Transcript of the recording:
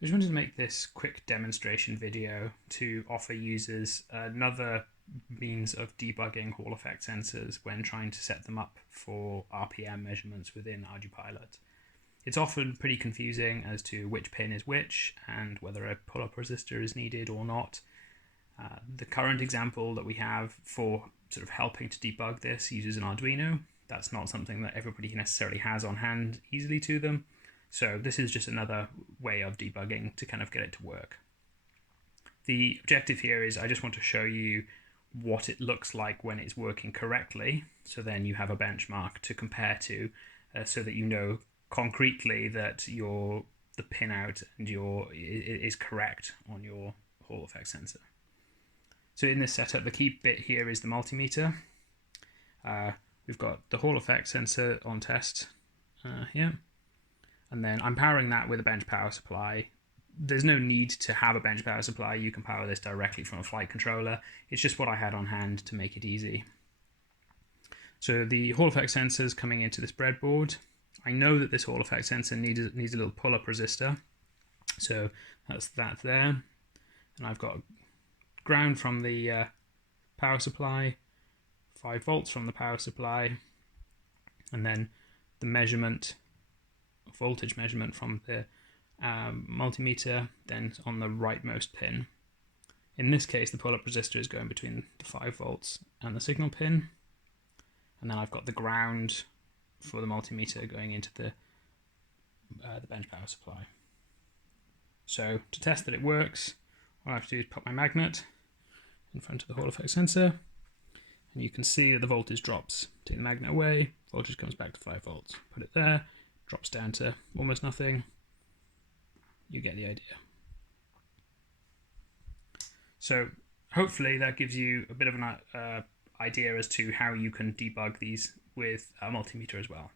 I just wanted to make this quick demonstration video to offer users another means of debugging Hall effect sensors when trying to set them up for RPM measurements within ArduPilot. It's often pretty confusing as to which pin is which and whether a pull-up resistor is needed or not. The current example that we have for sort of helping to debug this uses an Arduino. That's not something that everybody necessarily has on hand easily to them. So this is just another way of debugging to kind of get it to work. The objective here is I just want to show you what it looks like when it's working correctly. So then you have a benchmark to compare to so that you know concretely that the pinout and is correct on your Hall effect sensor. So in this setup, the key bit here is the multimeter. We've got the Hall effect sensor on test here. And then I'm powering that with a bench power supply. There's no need to have a bench power supply. You can power this directly from a flight controller. It's just what I had on hand to make it easy. So the Hall effect sensor is coming into this breadboard. I know that this Hall effect sensor needs a little pull-up resistor. So that's that there. And I've got ground from the power supply, 5 volts from the power supply, and then the voltage measurement from the multimeter, then on the rightmost pin. In this case, the pull-up resistor is going between the 5 volts and the signal pin, and then I've got the ground for the multimeter going into the bench power supply. So to test that it works, all I have to do is put my magnet in front of the Hall effect sensor, and you can see that the voltage drops. Take the magnet away, voltage comes back to 5 volts. Put it there, drops down to almost nothing. You get the idea. So hopefully that gives you a bit of an idea as to how you can debug these with a multimeter as well.